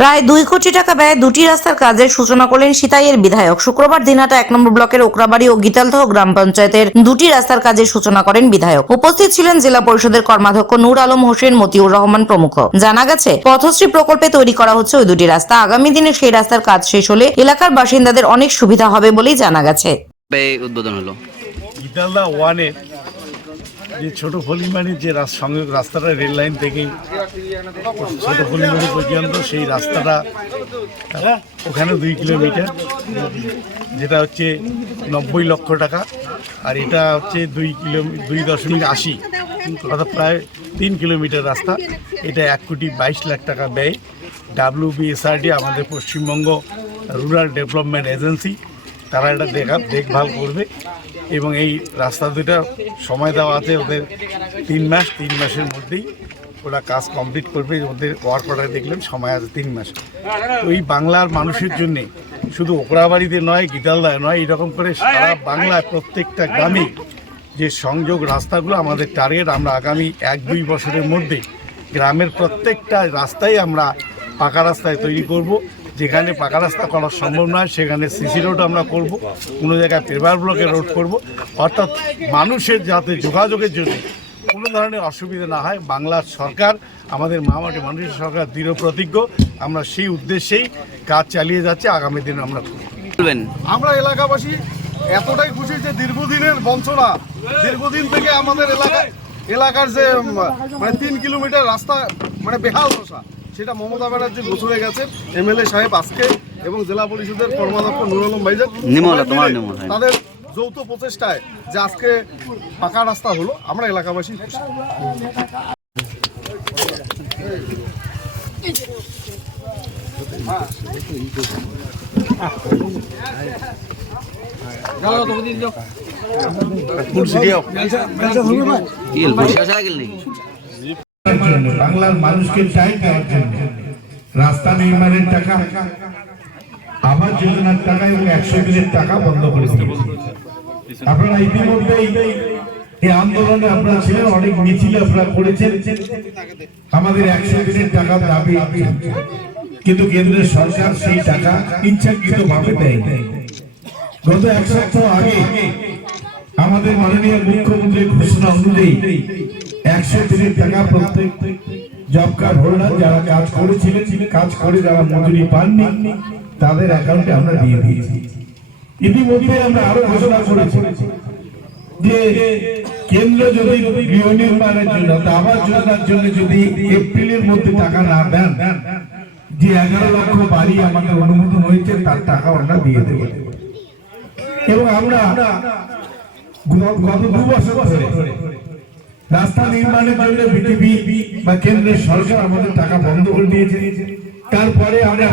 প্রায় 2 কোটি টাকা ব্যয়ে দুটি রাস্তার কাজের সূচনা করলেন সিতাইয়ের বিধায়ক। শুক্রবার দিনহাটা 1 নম্বর ব্লকের ওকরাবাড়ি ও গীতালদহ গ্রাম পঞ্চায়েতের দুটি রাস্তার কাজের সূচনা করেন বিধায়ক। উপস্থিত ছিলেন জেলা পরিষদের কর্মাধ্যক্ষ নূর আলম হোসেন, মতিউর রহমান প্রমুখ। জানা গেছে, পথশ্রী প্রকল্পে তৈরি করা হচ্ছে ওই দুটি রাস্তা। আগামী দিনে সেই রাস্তার কাজ শেষ হলে এলাকার বাসিন্দাদের অনেক সুবিধা হবে বলেই জানা গেছে। উদ্বোধন হলো গীতালদহ ওয়ানের যে ছোট ফলিমানির যে সংযোগ রাস্তাটা রেল লাইন থেকে ছোট ফলিমানি পর্যন্ত, সেই রাস্তাটা ওখানে 2 কিলোমিটার, যেটা হচ্ছে 90 লক্ষ টাকা, আর এটা হচ্ছে 2.80, অর্থাৎ প্রায় 3 কিলোমিটার রাস্তা। এটা 1,22 লাখ টাকা ব্যয়। WBSRD আমাদের পশ্চিমবঙ্গ রুরাল ডেভেলপমেন্ট এজেন্সি, তারা এটা দেখভাল করবে এবং এই রাস্তা দুটা সময় দেওয়া আছে ওদের 3 মাস। 3 মাসের মধ্যেই ওরা কাজ কমপ্লিট করবে। ওদের ওয়ার্ক অর্ডার দেখলেন সময় আছে 3 মাস। তো এই বাংলার মানুষের জন্যে শুধু ওকরাবাড়িতে নয়, গীতালদায় নয়, এরকম করে সারা বাংলায় প্রত্যেকটা গ্রামে যে সংযোগ রাস্তাগুলো আমাদের টার্গেট, আমরা আগামী 1-2 বছরের মধ্যে গ্রামের প্রত্যেকটা রাস্তায় আমরা পাকা রাস্তায় তৈরি করব। যেখানে পাকা রাস্তা করা সম্ভব নয় সেখানে সিসি রোড আমরা করব, কোনো জায়গায় পেভার ব্লকে রোড করব, অর্থাৎ মানুষের যাতে যোগাযোগের জন্য কোনো ধরনের অসুবিধা না হয়। বাংলার সরকার, আমাদের মামাটি মানুষের সরকার দৃঢ় প্রতিজ্ঞ। আমরা সেই উদ্দেশ্যেই কাজ চালিয়ে যাচ্ছি। আগামী দিন আমরা বলবেন। আমরা এলাকাবাসী এতটাই খুশি যে দীর্ঘদিনের বঞ্চনা, দীর্ঘদিন থেকে আমাদের এলাকার যে 3 কিলোমিটার রাস্তা বেহাল দশা, সেটা মমতা ব্যানার্জি বছরে গেছেন MLA সাহেব আজকে এবং জেলা পরিষদের কর্মাধ্যক্ষ নূর আলম ভাইজান তাদের যৌথ প্রচেষ্টায় যে আজকে পাকা রাস্তা হলো, আমরা এলাকাবাসী খুশি। বাংলার মানুষকে চাই দেওয়ার জন্য রাস্তা নির্মাণের টাকা, আবাস যোজনার টাকা এবং 100 দিনের টাকা বন্ধ করে দিয়েছে। আপনারা ইতিমধ্যেই এই আন্দোলনে আপনারা ছিলেন, অনেক মিছিল আপনারা করেছেন, আমাদের 100 দিনের টাকা দাবি, কিন্তু কেন্দ্রের সরকার সেই টাকা ইচ্ছাকৃত ভাবে দেয়। গত 1 সপ্তাহ আগে আমাদের মাননীয় মুখ্যমন্ত্রীর ঘোষণা অনুযায়ী 100 দিনের টাকা প্রত্যেক জব কার্ড হোল্ডার যারা কাজ করেছিলেন, কাজ করে যারা মজুরি পাননি, তাদের অ্যাকাউন্টে আমরা দিয়ে দিয়েছি। ইতিমধ্যে আমরা আরো ঘোষণা করেছি যে কেন্দ্র যদি গৃহ নির্মাণের জন্য, আবাস যোজনার জন্য যদি এপ্রিলের মধ্যে টাকা না দেন, যে 11 লক্ষ বাড়ি আমাদের অনুমোদন হয়েছে তার টাকা আমরা দিয়ে দেব। এবং আমরা গত 2 বছর ধরে রাস্তা নির্মাণের জন্য বিজেপি বা কেন্দ্রের সরকার আমাদের টাকা বন্ধ করে দিয়েছে। তারপরে আমরা